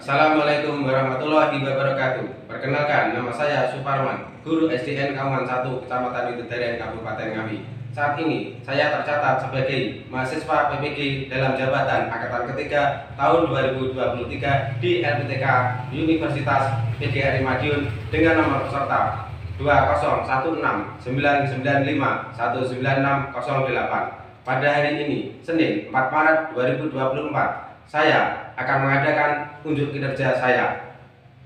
Assalamualaikum warahmatullahi wabarakatuh. Perkenalkan, nama saya Suparman, guru SDN Kauman 1, Kecamatan Widodaren, Kabupaten Ngawi. Saat ini saya tercatat sebagai mahasiswa PPG dalam jabatan angkatan ketiga tahun 2023 di LPTK Universitas PGRI Madiun dengan nomor peserta 2016995196008. Pada hari ini, Senin 4 Maret 2024, saya akan mengadakan unjuk kinerja saya.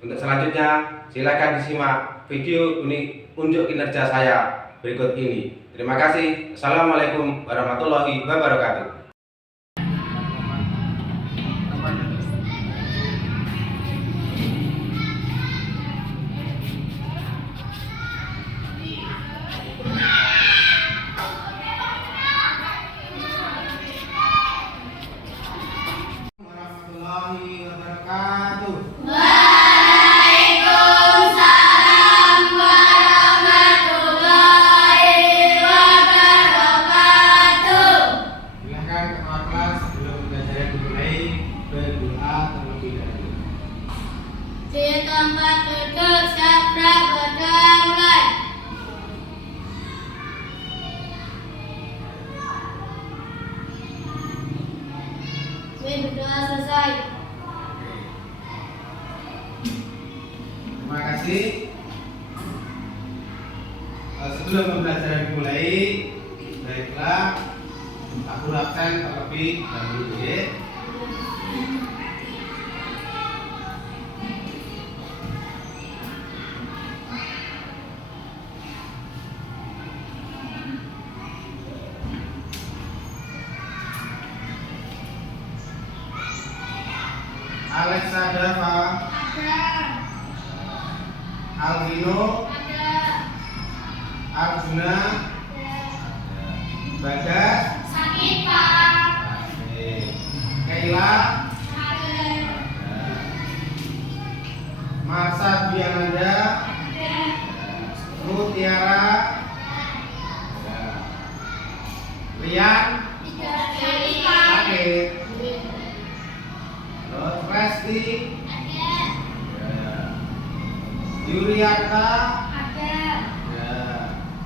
Untuk selanjutnya, silakan disimak video unjuk kinerja saya berikut ini. Terima kasih. Assalamualaikum warahmatullahi wabarakatuh. Waalaikumsalam warahmatullahi wabarakatuh. Silakan ketua kelas sebelum pembelajaran dimulai berdoa terlebih dahulu. Di tempat duduk segera berdoa mulai. Berdoa selesai. Terima kasih. Sebelum pembelajaran dimulai, baiklah aku absen terlebih dahulu ya. Alexa Dava, Ada. Alvino, Ada. Arjuna, Bagas, Sakit Pak. Kaila, Ada. Marsa Biananda, Ada. Mutiara, Rian, Sakit Pak. sakit, terus Resti, Ada. Yuriata, Ada.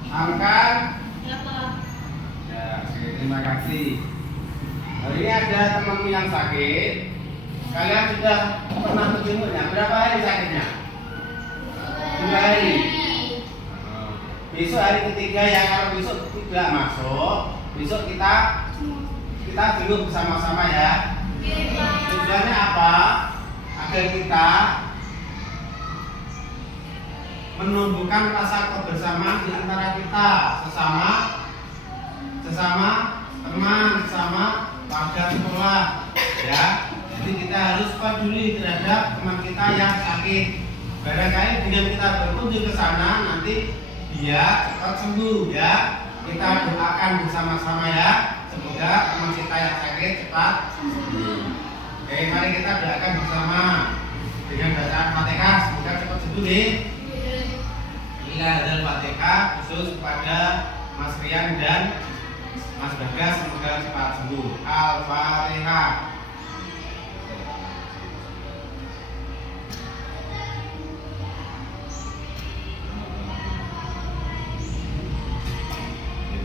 Angkan. Berapa? Ya, oke, terima kasih. Hari ini ada temanmu yang sakit. Kalian sudah pernah menjenguknya? Berapa hari sakitnya? 2 hari. Besok hari ketiga ya, kalau besok tidak masuk, besok kita jenguk bersama-sama ya. Tujuannya apa? Agar kita menumbuhkan rasa kebersamaan di antara kita sesama teman, sesama warga sekolah ya. Jadi kita harus peduli terhadap teman kita yang sakit. Barangkali dengan kita berkunjung ke sana nanti dia cepat sembuh ya. Kita doakan bersama-sama ya. Semoga teman kita yang sakit cepat sembuh. Oke, mari kita doakan bersama dengan bacaan Fatihah. Semoga cepat sembuh nih. Inilah adalah Fatihah khusus kepada Mas Rian dan Mas Bagas, semoga cepat sembuh. Al-Fatihah.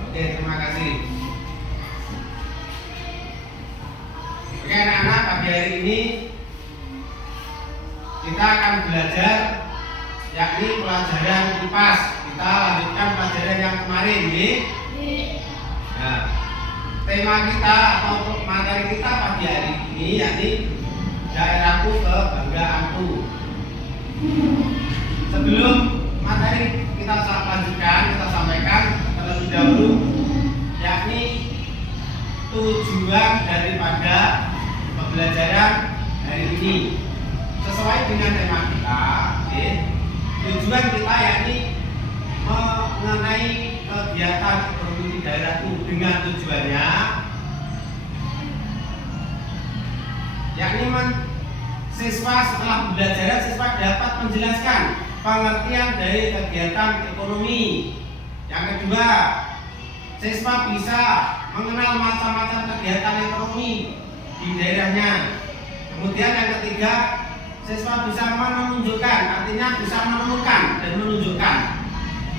Oke, terima kasih. Oke anak-anak, pagi hari ini kita akan belajar yakni pelajaran IPAS. Kita lanjutkan pelajaran yang kemarin nih. Nah, tema kita atau materi kita pagi hari ini yakni daerahku kebanggaanku. Sebelum materi kita lanjutkan, kita sampaikan terlebih dahulu yakni tujuan daripada pembelajaran hari ini. Sesuai dengan tema kita, tujuan kita yakni mengenai kegiatan ekonomi di daerahku, dengan tujuannya yakni siswa setelah pembelajaran siswa dapat menjelaskan pengertian dari kegiatan ekonomi. Yang kedua, siswa bisa mengenal macam-macam kegiatan ekonomi di daerahnya. Kemudian yang ketiga, siswa bisa menunjukkan, artinya bisa menemukan dan menunjukkan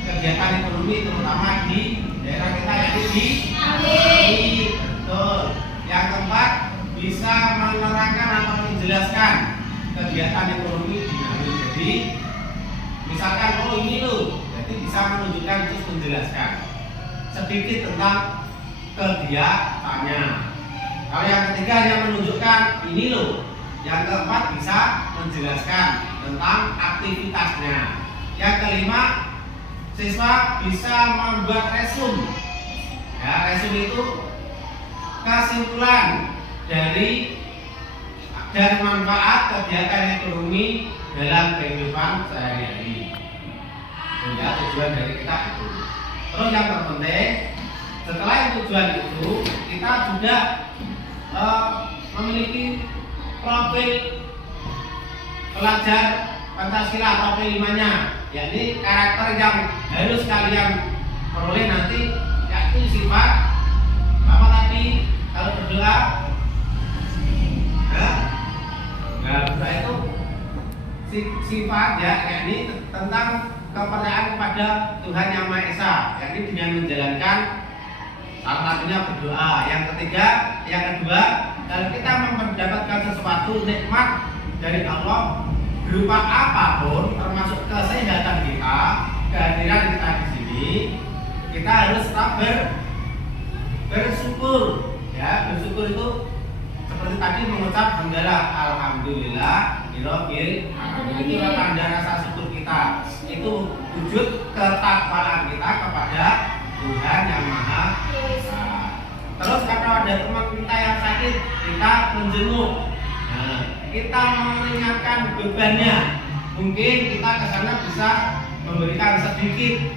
kegiatan ekonomi terutama di daerah kita yaitu di betul. Yang keempat, bisa menerangkan atau menjelaskan kegiatan ekonomi di Ngawi. Jadi misalkan oh ini loh, jadi bisa menunjukkan terus menjelaskan sedikit tentang kegiatannya. Kalau yang ketiga hanya menunjukkan ini loh. Yang keempat bisa menjelaskan tentang aktivitasnya. Yang kelima, siswa bisa membuat resume. Ya, resume itu kesimpulan dari dan manfaat kegiatan ekonomi dalam kehidupan sehari-hari. Itu ya tujuan dari kita itu. Terus yang terpenting, setelah tujuan itu kita juga memiliki profil pelajar Pancasila atau P5-nya, yakni karakter yang harus kalian peroleh nanti, yaitu sifat apa tadi kalau berdoa, berdoa itu sifat ya, yakni tentang kepercayaan kepada Tuhan Yang Maha Esa, yakni dengan menjalankan salah satunya berdoa. Yang ketiga, yang kedua, kalau kita mendapatkan sesuatu nikmat dari Allah berupa apapun, termasuk kesehatan kita, kehadiran kita di sini, kita harus tetap bersyukur. Ya, bersyukur itu seperti tadi mengucap hamdalah, alhamdulillah, birrohil, itu tanda rasa syukur kita. Itu wujud ketakwaan kita kepada Tuhan Yang Maha Esa. Terus kalau ada teman kita yang sakit, kita menjenguk. Nah, kita meringankan bebannya. Mungkin kita ke sana bisa memberikan sedikit,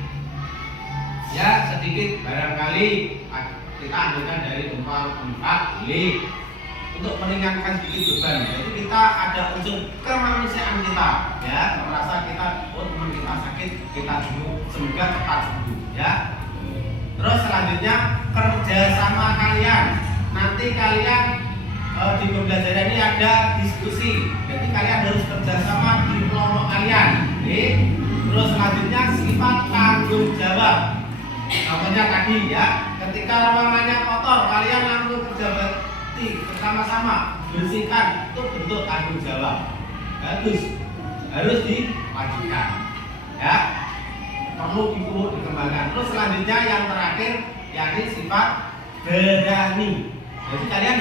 ya sedikit barangkali kita ambilkan dari tempat boleh untuk meringankan sedikit beban. Jadi kita ada unsur kemanusiaan kita, ya merasa kita oh teman kita sakit, kita jenguk, semoga cepat sembuh, ya. Terus selanjutnya kerjasama kalian. Nanti kalian di pembelajaran ini ada diskusi. Jadi kalian harus kerjasama di kelompok kalian. Terus selanjutnya sifat tanggung jawab. Contohnya tadi ya, ketika ruangannya kotor, kalian langsung kerja bakti bersama-sama bersihkan. Itu bentuk tanggung jawab. Bagus, harus dilanjutkan. Ya. Perlu dikembangkan. Terus selanjutnya yang terakhir yakni sifat berani. Jadi kalian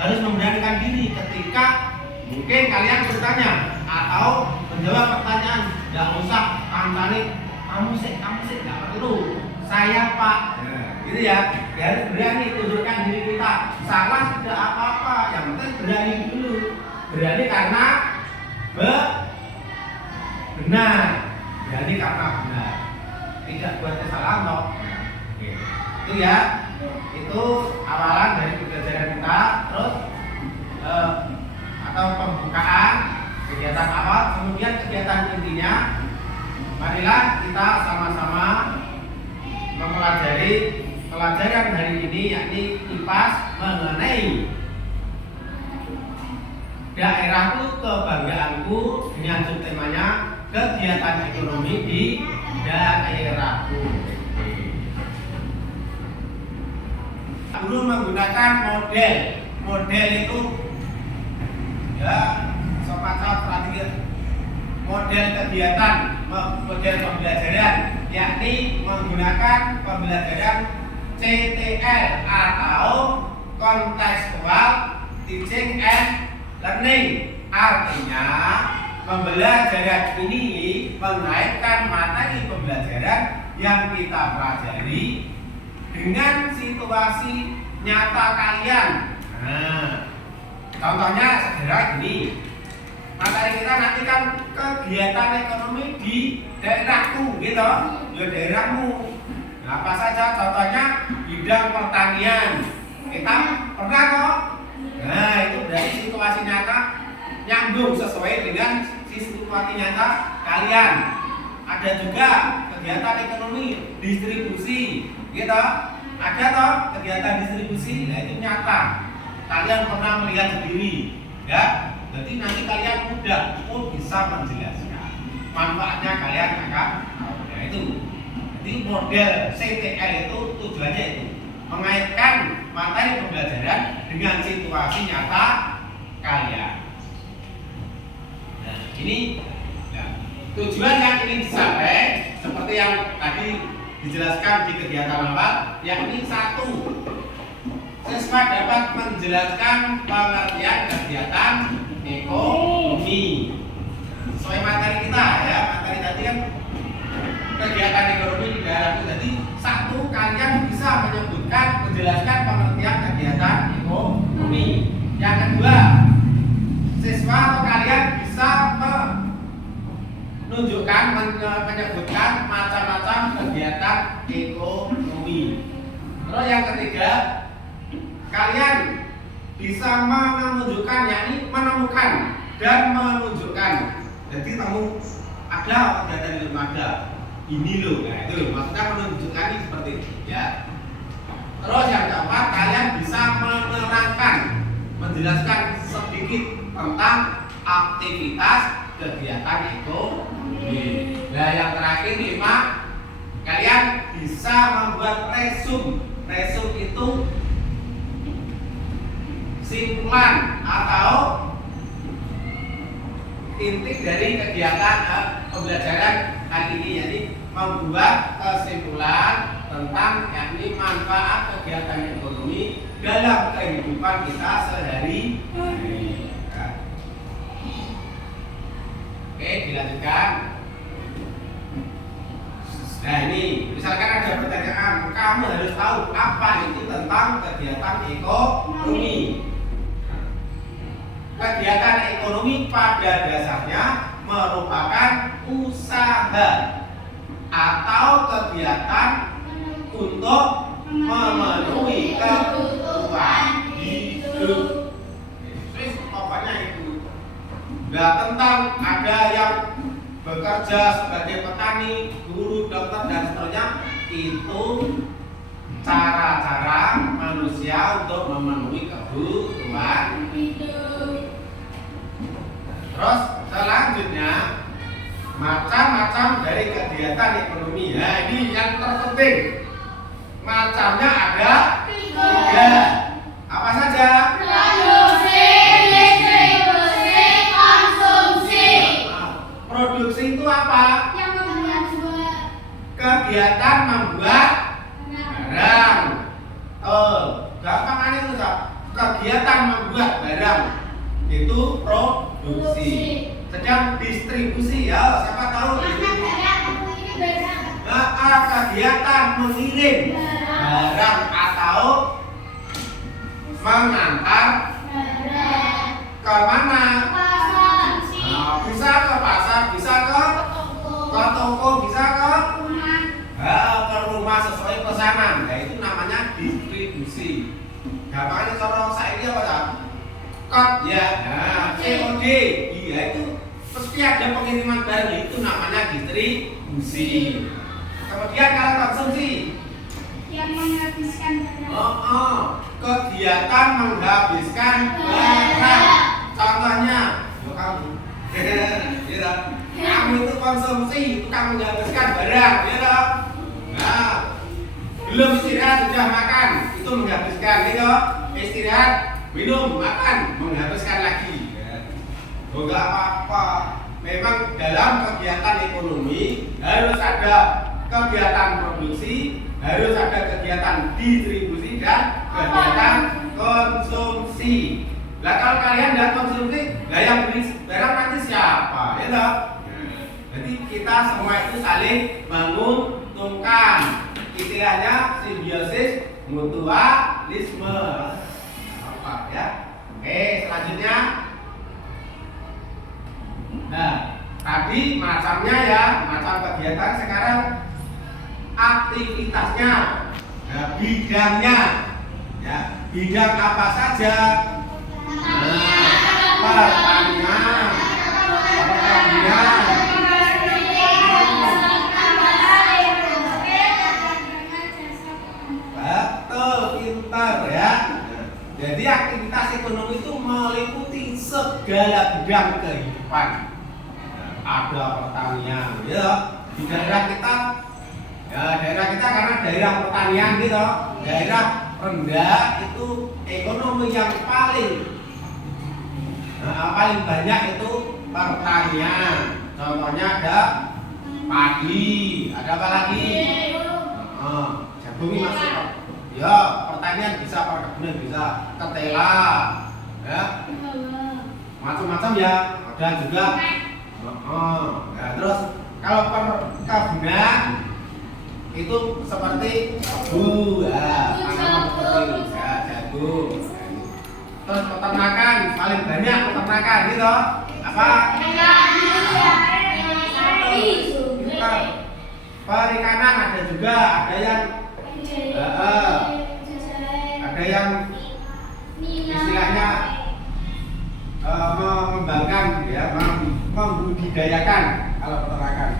harus memberanikan diri ketika mungkin kalian bertanya atau menjawab pertanyaan. Tidak usah kamu sih nggak perlu. Saya Pak. Gitu ya. Harus berani tunjukkan diri kita. Salah tidak apa-apa. Yang penting berani dulu. Berani karena benar. Berani karena benar, tidak buat kesalahan toh. Itu ya, itu awalan dari pembelajaran kita. Terus atau pembukaan kegiatan awal, kemudian kegiatan intinya. Marilah kita sama-sama mempelajari pelajaran hari ini, yakni IPAS mengenai daerahku kebanggaanku dengan subtemanya kegiatan ekonomi di daerahku. Dulu menggunakan model itu ya semacam strategi model kegiatan, model pembelajaran, yakni menggunakan pembelajaran CTL atau contextual teaching and learning. Artinya pembelajaran ini mengaitkan materi pembelajaran yang kita pelajari dengan situasi nyata kalian. Nah, contohnya sederhana gini, materi kita nanti kan kegiatan ekonomi di daerahku, gitu, ya daerahmu. Nah, apa saja? Contohnya bidang pertanian. Kita pernah kok. Nah, itu berarti situasi nyata nyambung sesuai dengan situasi nyata kalian. Ada juga kegiatan ekonomi distribusi, gitu. Ada toh kegiatan distribusi, nah itu nyata. Kalian pernah melihat sendiri, ya. Jadi nanti kalian mudah bisa menjelaskan manfaatnya kalian akan tahu. Ya itu. Jadi model CTL itu tujuannya itu mengaitkan materi pembelajaran dengan situasi nyata kalian. Nah, ini ya, tujuan yang ingin dicapai seperti yang tadi dijelaskan di kegiatan awal, yakni satu, siswa dapat menjelaskan pengertian kegiatan ekonomi sesuai materi kita ya. Materi tadi kan kegiatan ekonomi di daerah itu. Jadi satu, kalian bisa menjelaskan pengertian kegiatan ekonomi. Yang kedua, siswa atau kalian bisa menyebutkan macam-macam kegiatan ekonomi. Terus yang ketiga, kalian bisa menunjukkan, yakni menemukan dan menunjukkan. Jadi kamu ada kegiatan di lembaga ini loh, nah itu maksudnya menunjukkan ini seperti itu ya. Terus yang keempat, kalian bisa menerangkan, menjelaskan sedikit tentang aktivitas kegiatan ekonomi. Nah yang terakhir 5, kalian bisa membuat resume. Resume itu simpulan atau inti dari kegiatan pembelajaran kali ini, jadi membuat kesimpulan tentang yakni manfaat kegiatan ekonomi dalam kehidupan kita sehari-hari. Oke, dilanjutkan. Nah ini, misalkan ada pertanyaan, kamu harus tahu apa itu tentang kegiatan ekonomi. Kegiatan ekonomi pada dasarnya merupakan usaha atau kegiatan untuk memenuhi kebutuhan hidup. Pokoknya itu. Nah tentang ada yang bekerja sebagai petani, guru, dokter dan seterusnya, itu cara-cara manusia untuk memenuhi kebutuhan hidup. Terus selanjutnya macam-macam dari kegiatan ekonomi. Ya ini yang terpenting. Macamnya ada 3. Apa saja? Produksi, distribusi, konsumsi. Produksi itu apa? Yang membuat Kegiatan membuat barang. Gampangannya itu kegiatan membuat barang itu produksi. Sedang distribusi ya, siapa tahu distribusi. Kegiatan mengirim barang atau mengantar ke mana? Bisa ke pasar, bisa ke toko, bisa ke rumah sesuai pesanan. Nah itu namanya distribusi. Gampangnya kalau saya ini apa? Kot ya, COD. Iya itu pasti ada pengiriman barang, itu namanya distribusi. Kemudian kalau konsumsi, yang menghabiskan barang. Kegiatan menghabiskan barang. Contohnya, kamu, kamu itu konsumsi, itu kamu menghabiskan barang, ya. Nah, belum istirahat sudah makan, itu menghabiskan, gitu. Istirahat, minum, makan, menghabiskan lagi. Enggak apa-apa. Memang dalam kegiatan ekonomi harus ada kegiatan produksi, harus ada kegiatan distribusi dan kegiatan konsumsi. Lah kalau kalian tidak konsumsi, lah yang beli barang nanti siapa? Ya toh? Jadi kita semua itu saling menguntungkan. Istilahnya simbiosis mutualisme. Apa ya? Oke, selanjutnya. Nah, tadi macamnya ya, macam kegiatan. Sekarang aktivitasnya, nah, bidangnya, ya, bidang apa saja? Pertanian, betul, pintar ya. Jadi aktivitas ekonomi itu meliputi segala segala bidang kehidupan. Ada pertanian, ya. Di daerah kita, ya daerah kita karena daerah pertanian gitu, daerah rendah itu ekonomi yang paling banyak itu pertanian. Contohnya ada padi, ada apa lagi? Jagung ini masuk. Ya, pertanian bisa, perkebunan bisa, ketela, ya, macam-macam ya. Ada juga. Ya, terus kalau perkebunan itu seperti tebu, ya, tanaman seperti ya, jagung. Terus peternakan paling banyak peternakan gitu. Apa? Perikanan ada juga, ada yang istilahnya mengembangkan ya, membudidayakan. Kalau peternakan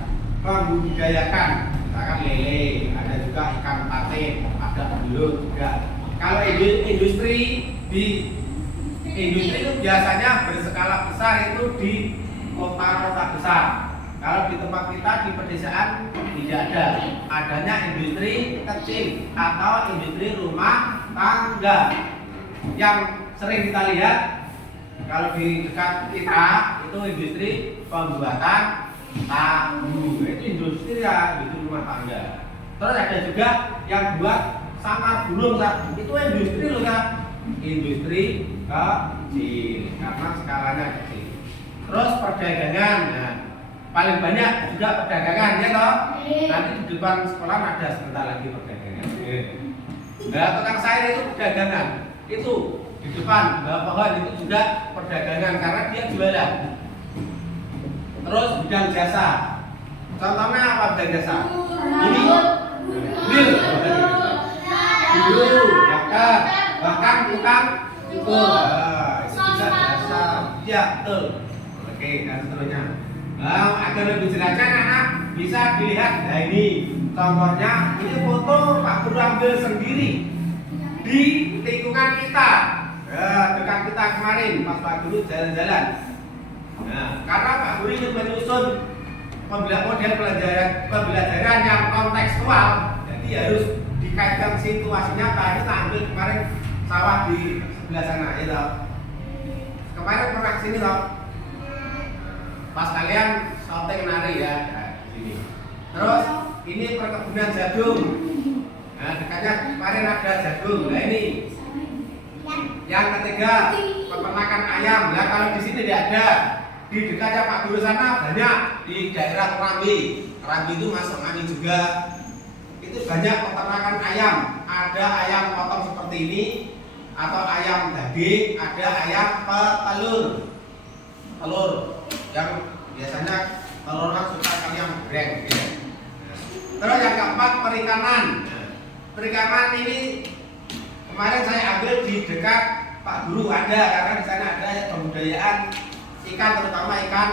membudidayakan, misalkan lele, ada juga ikan patin, ada belut juga. Kalau industri itu biasanya berskala besar itu di kota-kota besar. Kalau di tempat kita di pedesaan tidak ada. Adanya industri kecil atau industri rumah tangga. Yang sering kita lihat kalau di dekat kita itu industri pembuatan tahu. Itu industri ya, industri rumah tangga. Terus ada juga yang buat sangkar burung, itu industri loh kan. Industri kecil karena skalanya kecil. Terus perdagangan, nah, paling banyak juga perdagangan ya toh. Nanti di depan sekolah ada sebentar lagi perdagangan. Nah, tukang sayur itu perdagangan. Itu di depan bawah pohon itu juga perdagangan karena dia jualan. Terus bidang jasa. Contohnya apa bidang jasa? Ini bil, guru, dokter, bahkan tukang cukur. Itu bisa jasa. Ya, betul. Oke, dan seterusnya. Agar lebih jelasnya anak bisa dilihat. Nah ini contohnya, ini foto Pak Guru ambil sendiri di lingkungan kita, dekat kita kemarin pas Pak Guru jalan-jalan. Nah, karena Pak Guru ingin menyusun model pembelajaran yang kontekstual, jadi harus dikaitkan situasinya. Kita ambil kemarin sawah di sebelah sana, ya. Kemarin pernah sini toh. Pas kalian syuting nari ya, ini. Terus ini perkebunan jagung. Nah, dekatnya kemarin ada jagung. Nah ini. Yang ketiga peternakan ayam. Nah kalau di sini tidak ada. Di dekatnya Pak Guru sana banyak di daerah Kerambi. Kerambi itu masuk angin juga. Itu banyak peternakan ayam. Ada ayam potong seperti ini atau ayam daging. Ada ayam petelur. Telur yang biasanya telurnya suka kalian goreng gitu. Terus yang keempat perikanan. Perikanan ini kemarin saya ambil di dekat Pak Guru ada karena di sana ada pembudayaan ikan, terutama ikan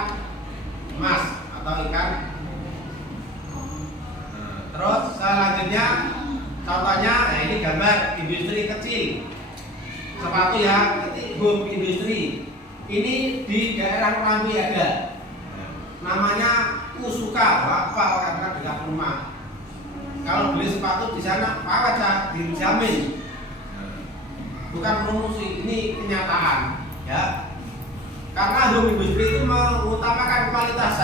emas atau ikan. Terus selanjutnya contohnya, nah ini gambar industri kecil sepatu ya, ini home industri. Ini di daerah Kerambi ada, namanya Usuka, apa orang dekat rumah. Kalau beli sepatu di sana, apa aja dijamin. Bukan promosi, ini kenyataan, ya. Karena home industry itu mengutamakan kualitas.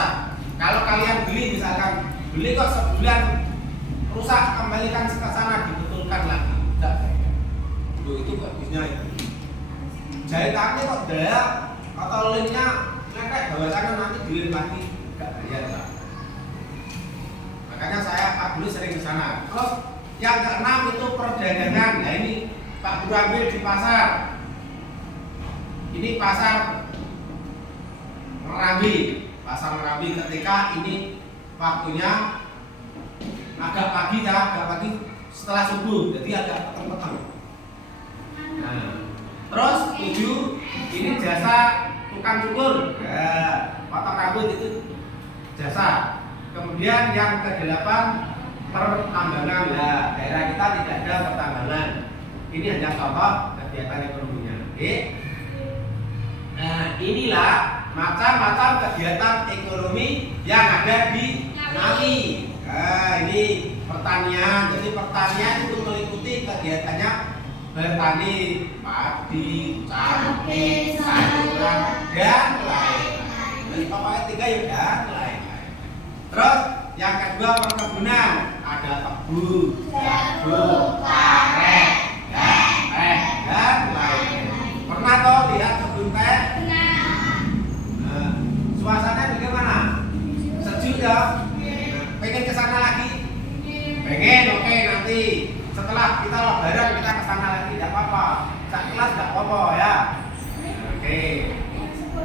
Kalau kalian beli, misalkan beli kok sebulan rusak, kembalikan ke sana dibetulkan lagi. Tidak, itu bagusnya itu. Jahitannya kok daya atau linknya netek bahwasannya nanti dilin lagi nggak bayar Pak. Makanya saya Pak Guru sering ke sana. Terus yang keenam itu perdagangan. Nah ini Pak Guru ambil di pasar. Ini pasar Merambi. Pasar Merambi ketika ini waktunya agak pagi setelah subuh, jadi agak peteng-peteng. Nah, terus 7 ini jasa tukang cukur, ya, potong rambut itu jasa. Kemudian yang ke-8 pertambangan. Nah, daerah kita tidak ada pertambangan. Ini hanya contoh kegiatan ekonominya. Oke. Nah, inilah macam-macam kegiatan ekonomi yang ada di Ngawi. Nah, ini pertanian. Jadi pertanian itu meliputi kegiatannya bertani, padi, cabai, sayuran, dan lain-lain. Jadi pokoknya 3 ya dan lain-lain. Terus yang kedua perkebunan, ada tebu, jagung, karet, teh, dan lain-lain. Pernah toh lihat kebun teh? Nah, suasananya bagaimana? Sejuk ya? Pengen ke sana lagi? Pengen, oke, nanti setelah kita lebaran kita ke sana lagi, tidak apa-apa. Sak kelas tidak apa-apa ya. Oke.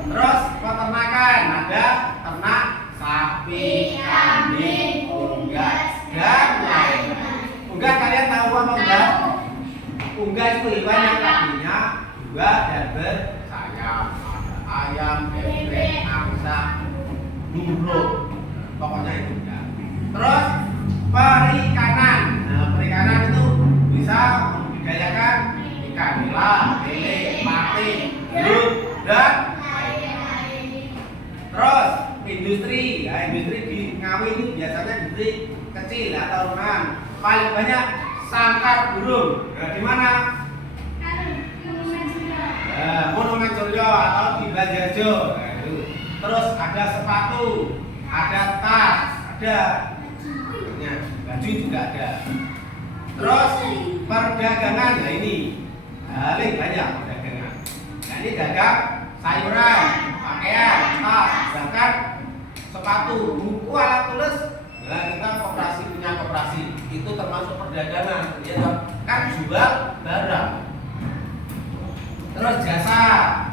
Terus peternakan, ada ternak sapi, kambing, unggas, dan lain-lain. Unggas kalian tahu apa unggas? Unggas itu hewan yang kakinya 2 dan bersayap. Ada ayam, bebek, angsa, burung. Pokoknya itu ya. Terus perikanan. Nah, perikanan itu bisa membudidayakan ikan nila, lele, mati, belut, dan lain-lain. Terus industri. Ya, industri di Ngawi itu biasanya industri kecil atau rumahan. Paling banyak sangkar burung. Nah, di mana? Monumen Suryo atau di Banjarjo. Nah, itu. Terus ada sepatu, ada tas, ada baju juga ada. Terus perdagangan, ya ini paling banyak perdagangan. Nah, ini dagang sayuran, pakaian, tas, bahkan sepatu, buku, alat tulis. Nah, kita koperasi, punya koperasi, itu termasuk perdagangan, ya kan jual barang. Terus jasa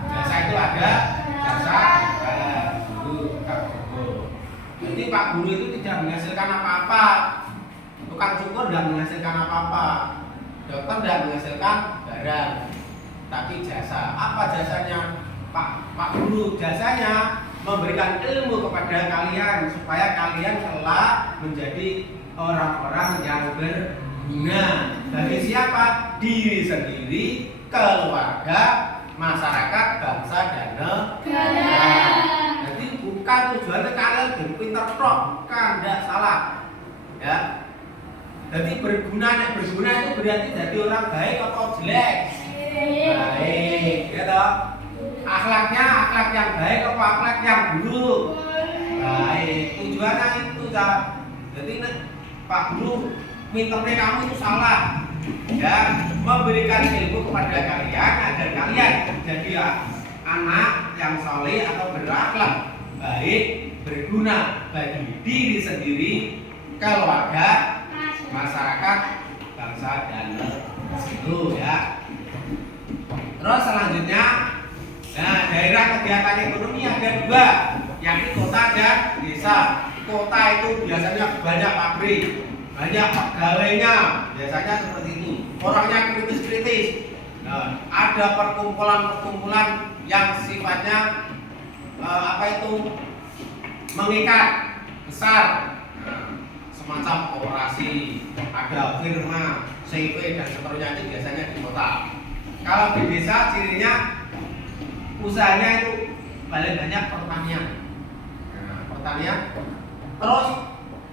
itu ada jasa jadi Pak Guru itu tidak menghasilkan apa-apa, tukang cukur tidak menghasilkan apa-apa, dokter tidak menghasilkan barang, tapi jasa. Apa jasanya Pak Guru? Jasanya memberikan ilmu kepada kalian supaya kalian kelak menjadi orang-orang yang berguna bagi siapa? Diri sendiri, keluarga, masyarakat, bangsa, dan negara. Jadi bukan tujuannya kalian pintar tok, bukan, tidak salah. Ya. Jadi berguna itu berarti jadi orang baik atau jelek? Baik, ya toh. Akhlaknya akhlak yang baik atau akhlak yang buruk? Baik. Tujuannya itu dah. Jadi Pak Guru minternya kamu itu salah. Ya, memberikan ilmu kepada kalian agar kalian jadi anak yang saleh atau berakhlak baik, berguna bagi diri sendiri, keluarga, masyarakat, bangsa, dan negara itu ya. Terus selanjutnya, nah, daerah kegiatan ekonomi ada 2, yakni kota dan desa. Kota itu biasanya banyak pabrik, banyak pegawainya, biasanya seperti itu. Orangnya kritis-kritis. Nah, ada perkumpulan-perkumpulan yang sifatnya mengikat besar, semacam koperasi, ada firma, CV, dan seterusnya. Itu biasanya di kota. Kalau di desa cirinya usahanya itu paling banyak pertanian. Nah, pertanian. Terus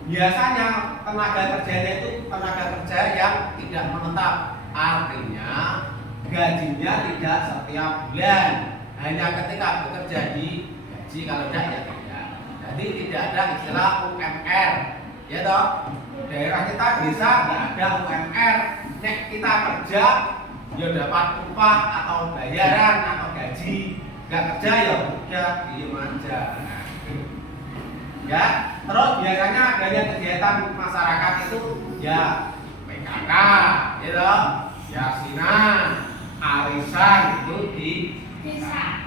biasanya tenaga kerjanya itu tenaga kerja yang tidak menetap, artinya gajinya tidak setiap bulan, hanya ketika bekerja di gaji, kalau tidak ya tidak. Jadi tidak ada istilah UMR, ya toh. Daerah kita desa nggak ada UMR. Nek kita kerja ya dapat upah atau bayaran atau gaji, nggak kerja ya udah diem aja. Ya, terus biasanya adanya kegiatan masyarakat itu ya PKK, ya toh, yasinan, arisan itu di Desa.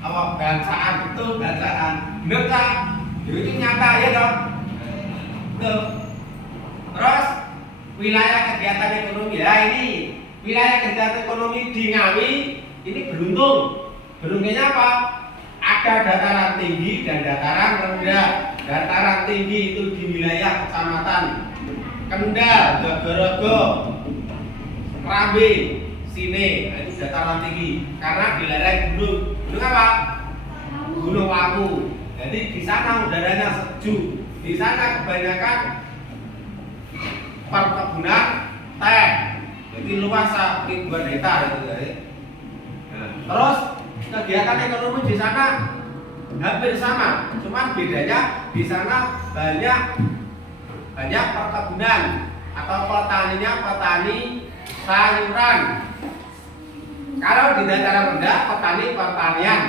apa bangsaan, betul, bangsaan. Bener kan? Itu nyata ya toh. Betul. Terus wilayah kegiatan ekonomi, ya ini wilayah kegiatan ekonomi di Ngawi ini beruntung. Beruntungnya apa? Ada dataran tinggi dan dataran rendah. Dataran tinggi itu di wilayah Kecamatan Kendal, Jogorogo, Rambe, Sine, itu dataran tinggi karena di lereng gunung. Gunung apa? Gunung Lawu. Jadi di sana udaranya sejuk. Di sana kebanyakan perkebunan teh. Jadi luas ribuan hektar itu ya. Nah, terus kegiatan ekonomi di sana hampir sama, cuman bedanya di sana banyak perkebunan atau petaninya petani sayuran. Kalau di dataran rendah petani pertanian,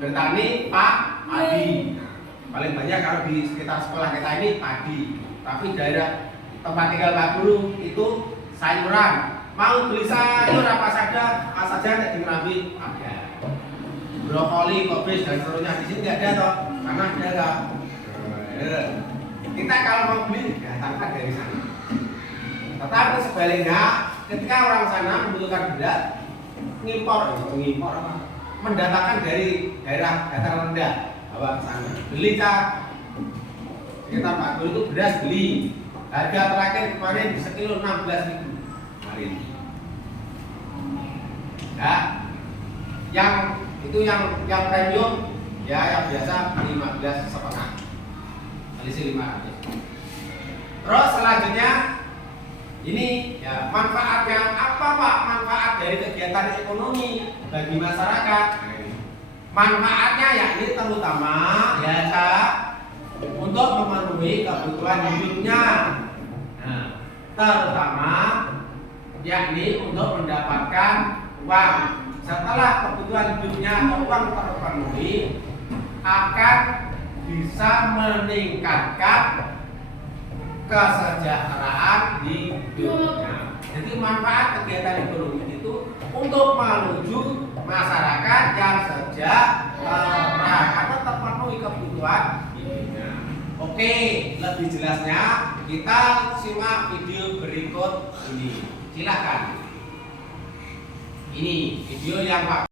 bertani padi. Paling banyak kalau di sekitar sekolah kita ini padi. Tapi daerah tempat tinggal Pak Guru itu sayuran. Mau beli sayur apa saja, ada di Merapi ada. Brokoli, kobis dan seterusnya di sini nggak ada toh, karena ada. Kita kalau mau beli datangkan dari sana. Tetapi sebaliknya, ketika orang sana membutuhkan benda, ngimpor apa? Mendatangkan dari daerah dataran rendah, bawa ke sana. Beli sekitar Pak Guru itu beras beli. Harga terakhir kemarin sekilo 16.000 kemarin. Nah, yang premium ya yang biasa 15,5 selisih 500. Terus selanjutnya ini ya manfaatnya apa Pak? Manfaat dari kegiatan ekonomi bagi masyarakat. Manfaatnya yakni terutama biasa untuk memenuhi kebutuhan hidupnya. Nah, terutama yakni untuk mendapatkan uang. Setelah kebutuhan hidupnya atau uang terpenuhi, akan bisa meningkatkan kesejahteraan hidupnya. Jadi manfaat kegiatan ekonomi itu untuk menuju masyarakat yang sejahtera atau terpenuhi kebutuhan hidupnya. Oke, lebih jelasnya kita simak video berikut ini. Silakan. Ini video yang Pak.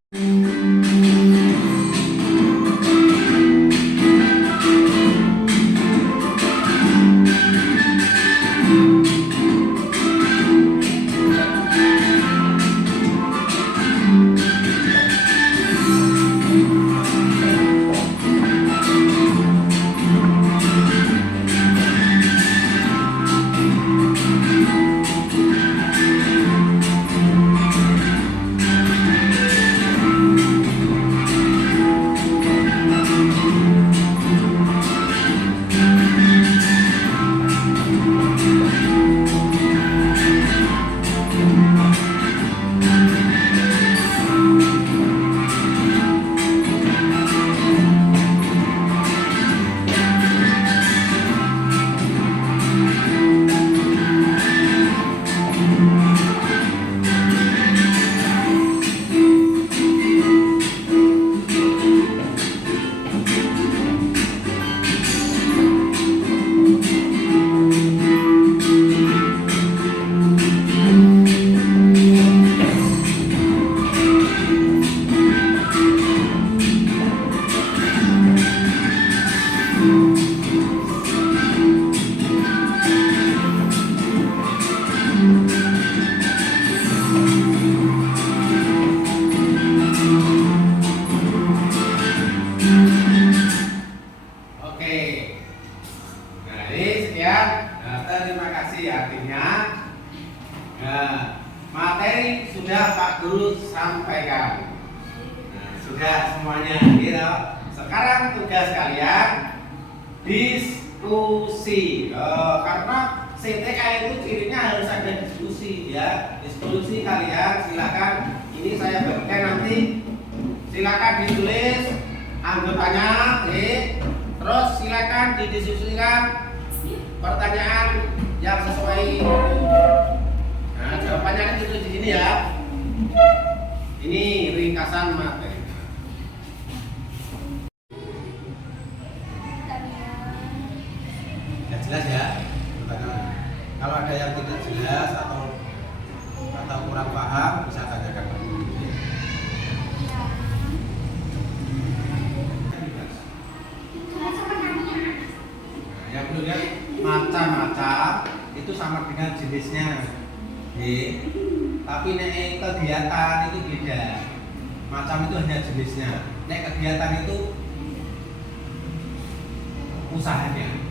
Materi sudah Pak Guru sampaikan. Nah, sudah semuanya gitu. Sekarang tugas kalian diskusi. Karena CTK itu cirinya harus ada diskusi ya. Diskusi kalian silakan. Ini saya bagikan nanti. Silakan ditulis anggotanya, terus silakan didiskusikan pertanyaan yang sesuai. Nah, jawabannya itu di sini ya. Ini ringkasan materi. Ya jelas ya. Kalau ada yang tidak jelas atau kurang paham bisa tanyakan dulu. Yang kedua macam-macam itu sama dengan jenisnya. Tapi nek kegiatan itu beda. macam itu hanya jenisnya. Nek kegiatan itu usahanya.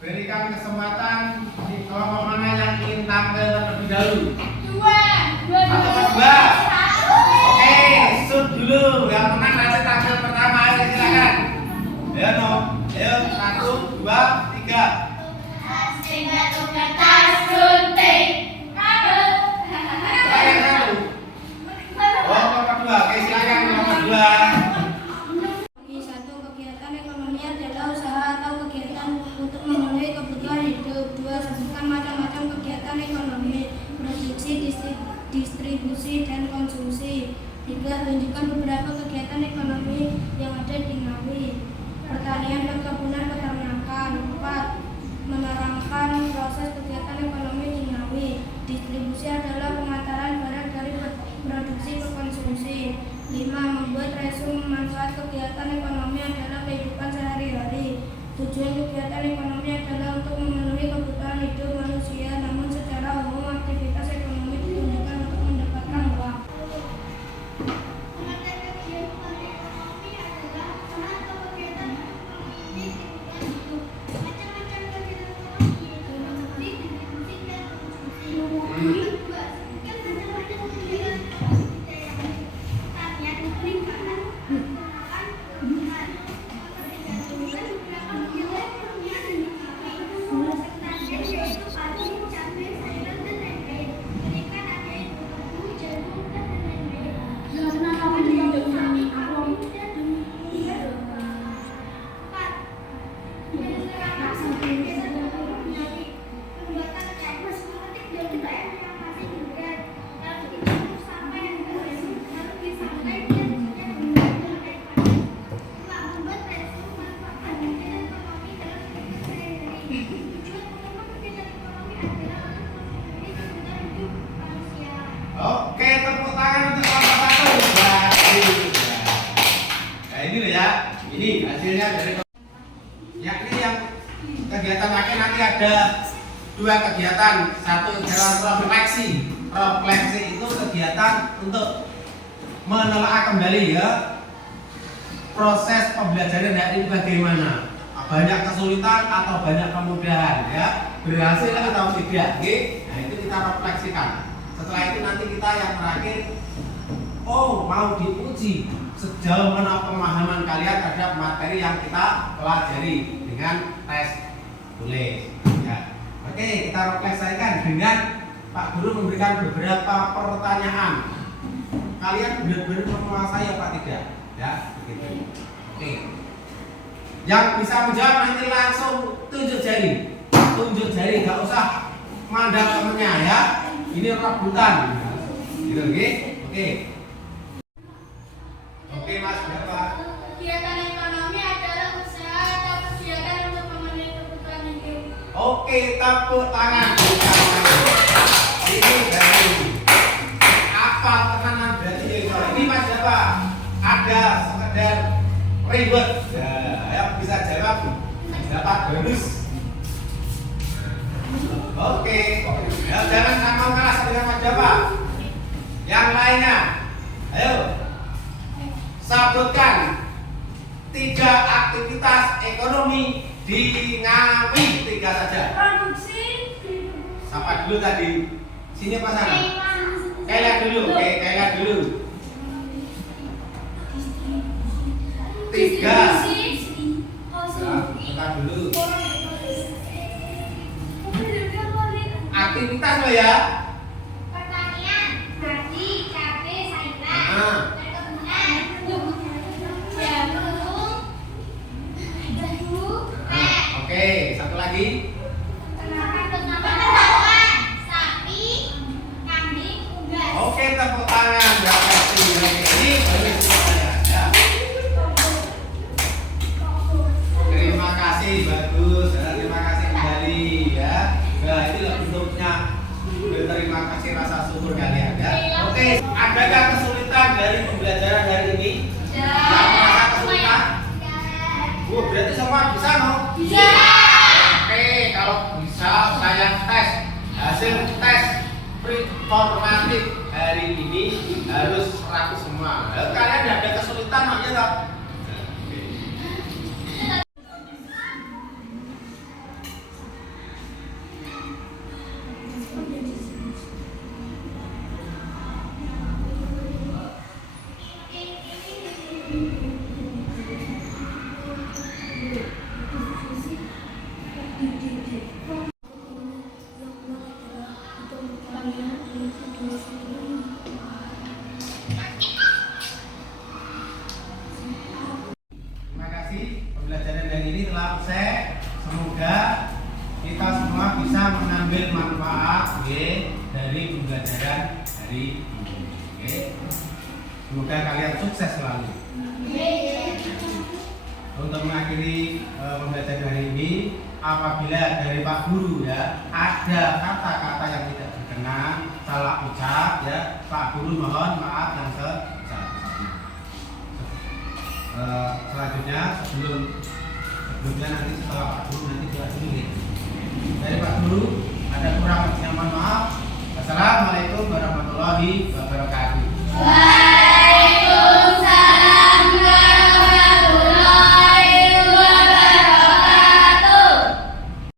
Berikan kesempatan di kelompok mana yang ingin tampil terlebih dahulu. Atau kedua. Oke, shoot dulu. Yang menang nanti tampil pertama. Ayo silakan. Ayo no. Ayo 1, 2, 3. Oh, kedua. Oke, silakan nomor kedua. Satu, kegiatan ekonomi adalah usaha atau kegiatan untuk memenuhi kebutuhan hidup. Dua, sebutkan macam-macam kegiatan ekonomi: produksi, distribusi, dan konsumsi. Tiga, tunjukkan beberapa kegiatan ekonomi yang ada di Ngawi: pertanian, perkebunan, peternakan. Empat, menerangkan proses kegiatan ekonomi di Ngawi. Distribusi adalah pengantaran barang dari produksi ke konsumsi. 5. Membuat resume manfaat kegiatan ekonomi adalah kehidupan sehari-hari. Tujuan kegiatan ekonomi adalah untuk memenuhi kebutuhan hidup manusia, namun secara umum aktivitas ekonomi ditunjukkan untuk mendapatkan uang. Oke, tepuk tangan untuk kelompok satu. Bagus. Nah ini loh ya, ini hasilnya dari yakni yang kegiatan akhir nanti ada dua kegiatan. Satu adalah refleksi. Refleksi itu kegiatan untuk menelaah kembali ya proses pembelajaran hari ini bagaimana, banyak kesulitan atau banyak kemudahan ya, berhasil atau tidak. Oke? Nah itu kita refleksikan. Setelah itu nanti kita yang terakhir, mau diuji sejauh mana pemahaman kalian terhadap materi yang kita pelajari dengan tes tulis. Ya. Oke, kita refleksikan dengan Pak Guru memberikan beberapa pertanyaan. Kalian benar-benar menguasai apa tidak? Ya, begitu. Oke. Yang bisa menjawab nanti langsung tunjuk jari. Tunjuk jari, nggak usah mandang temennya ya. Ini rebutan, gitu, oke? Oke, Mas, berapa? Kegiatan ekonomi adalah usaha atau kegiatan untuk memenuhi kebutuhan hidup. Oke, tepuk tangan. Ini dari apa tekanan berarti ini Mas siapa? Ada sekedar ribet. Ya, yang bisa jawab dapat bonus. Oke, ya, jangan sama kalah dengan Mas Japa. Yang lainnya, ayo sebutkan 3 aktivitas ekonomi di Ngawi, 3 saja. Produksi. Siapa dulu tadi? Sini apa sana? Kaila dulu, oke, Kaila dulu. 3. Nah, kita dulu. Aktivitas lo ya. Pertanian, padi, cabai, sayuran, perkebunan, jagung, teh. Oke, satu lagi. Peternakan, sapi, kambing, unggas. Oke, tepuk tangan. Ini boleh semuanya ya. Terima kasih, bagus. Terima kasih kembali ya. Nah, inilah bentuknya berterima kasih rasa syukur kalian ya. Oke, adakah kesulitan dari pembelajaran hari ini? Yang merasa kesulitan? Berarti semua bisa no? Bisa. Oke, kalau bisa saya tes hasil tes informatif hari ini harus rapi semua. Kalian ada kesulitan maknya tak? Terima kasih, pembelajaran hari ini telah usai. Semoga kita semua bisa mengambil manfaat dari pembelajaran hari ini. Semoga kalian sukses selalu. Untuk mengakhiri pembelajaran hari ini, apabila dari Pak Guru ya ada kata-kata yang tidak berkenan, salah ucap ya, Pak Guru mohon maaf yang sebesar-besarnya. Selanjutnya sebelumnya nanti setelah Pak Guru nanti doa dulu ya. Dari Pak Guru ada kurang lebihnya mohon maaf. Assalamualaikum warahmatullahi wabarakatuh.